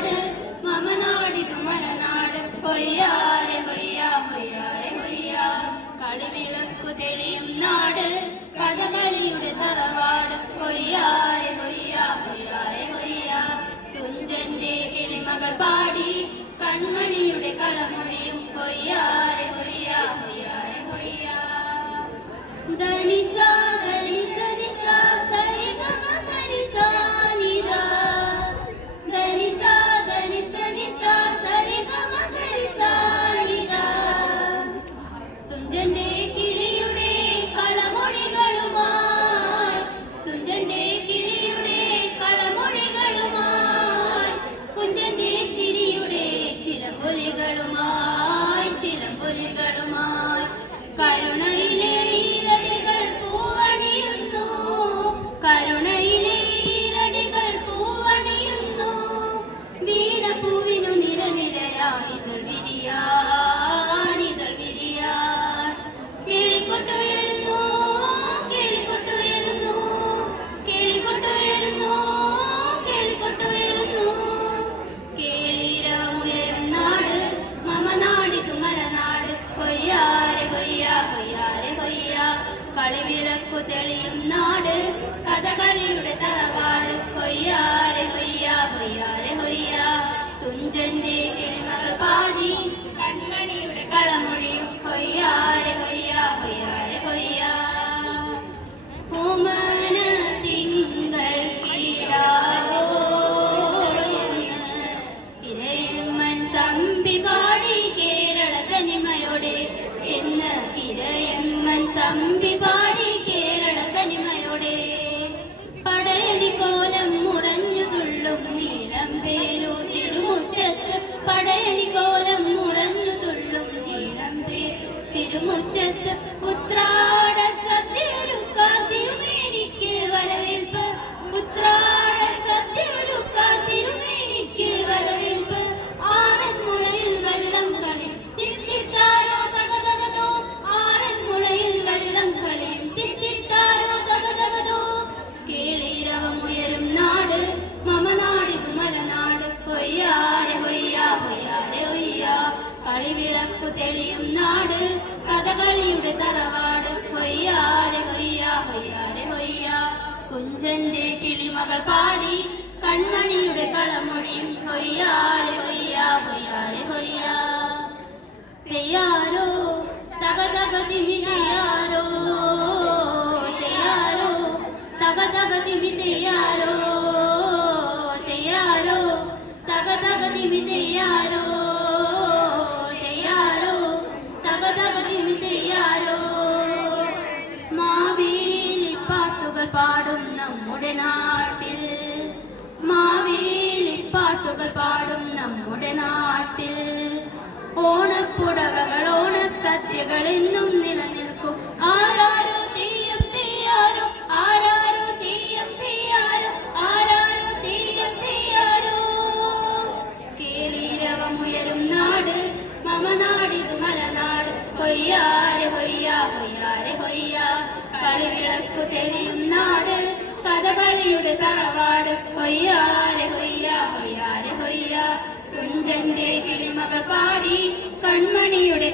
നാട് മമനാടിതു മലനാട് കൊയ്യാരെ കൊയ്യ കൊയ്യാരെ കൊയ്യ കളിവിളക്കു തെളിയും നാട് കഥകളിയുടെ തറവാട് കൊയ്യാരെ കൊയ്യ കൊയ്യാരെ കൊയ്യ തുഞ്ചന്റെ കിളിമകൾ പാടി കൺമണിയുടെ കളമൊഴിയും കൊയ്യാരെ കൊയ്യ കൊയ്യാരെ കൊയ്യ ധനിസ ധനിസ നിസ സരി ഗമ ധനിസ നിദ ധനിസ ധനിസ നിസ സരി ഗമ ധനിസ നിദ തുഞ്ചന്റെ കിളിയുടെ കളമൊഴികളുമായി തുഞ്ചന്റെ കിളിയുടെ കളമൊഴികളുമായി കുഞ്ചന്റെ ചിരിയുടെ ചിലമ്പൊലികളുമായി ചിലമ്പൊലികളുമായി കരുണയിലെ ഈരടികൾ പൂവണിയുന്നു കരുണയിലെ ഈരടികൾ പൂവണിയുന്നു വീണപ്പൂവിനു നിരനിരയായി ഇതൾ വിരിയാൻ ഇതൾ വിരിയാൻ കിളികൊട്ടുയരുന്നു കിളികൊട്ടുയരുന്നു കിളികൊട്ടുയരുന്നു കിളികൊട്ടുയരുന്നു കേളിരമുയർന്നാട് മമനാടിതു മലനാട് കൊയ്യാരെ കൊയ്യ കൊയ്യാരെ കൊയ്യ കളിവിളക്കു തെളിയും നാട് കഥകളിയുടെ തറവാട് കൊയ്യാരെ കൊയ്യ കൊയ്യാരെ കൊയ്യ തുഞ്ചന്റെ കിളിമകൾ പാടി കൺമണിയുടെ കളമൊഴിയും കൊയ്യാരെ കൊയ്യ കൊയ്യാരെ കൊയ്യ ഓമന തിങ്കൾ കീഴാരോ ഇരയമ്മൻ തമ്പി പാടി കേരള തനിമയോടെ എന്ന് ഇരയമ്മൻ തമ്പി പാടി കേരള തനിമയോടെ പടയണി കോലം മുറഞ്ഞു തുള്ളും നീലം പേരൂർ തിരുമുറ്റത്ത് പടയണി കോലം മുറഞ്ഞു തുള്ളും നീലം പേരൂർ തിരുമുറ്റത്ത് ഉത്രാട സദ്യയൊരുക്കാൻ തിരുമേനിക്ക് വരവേൽപ്പ് ഉത്രാട സദ്യയൊരുക്കാൻ തിരുമേനിക്ക് വരവേൽപ്പ് ആറന്മുളയിൽ വെള്ളം കളി തിത്തിത്താരോ തകതകതോ ആറന്മുളയിൽ വെള്ളം കളിയും തിത്തിത്താരോ തകതകതോ കേളിരവമുയരും നാട് മമനാടിതു മലനാട് കൊയ്യാരെ കൊയ്യ കൊയ്യാരെ കൊയ്യ കളിവിളക്കു തെളിയും നാട് കഥകളിയുടെ തറവാട് കൊയ്യാരെ കൊയ്യ കൊയ്യാരെ കൊയ്യ കുഞ്ചന്റെ കിളിമകൾ പാടി കൺമണിയുടെ കളമൊഴിയും കൊയ്യാരെ കൊയ്യ കൊയ്യാരെ കൊയ്യ തെയ്യാരോ തക തക തിമി തെയ്യാരോ തെയ്യാരോ തക തക തിമി തെയ്യാരോ തെയ്യാരോ തക തക തിമി തെയ്യാരോ തെയ്യാരോ തക തക തിമി തെയ്യാരോ മാവേലി പാട്ടുകൾ പാടും നമ്മുടെ നാട്ടിൽ മാവേലി പാട്ടുകൾ പാടും നമ്മുടെ നാട്ടിൽ ഓണപ്പുടവകൾ ഓണസദ്യകൾ എന്നും നിലനിൽക്കും ആരാരോ തെയ്യം തെയ്യാരോ ആരാരോ തെയ്യം തെയ്യാരോ ആരാരോ തെയ്യം തെയ്യാരോ കേളിരവമുയരും നാട് മമനാടിതു മലനാട് കൊയ്യാരെ കൊയ്യ കൊയ്യാരെ കൊയ്യ കളിവിളക്കു തെളിയും നാട് കഥകളിയുടെ തറവാട് കൊയ്യാരെ കൊയ്യ കൊയ്യാരെ കൊയ്യ തുഞ്ചന്റെ കിളിമകൾ പാടി കൺമണിയുടെ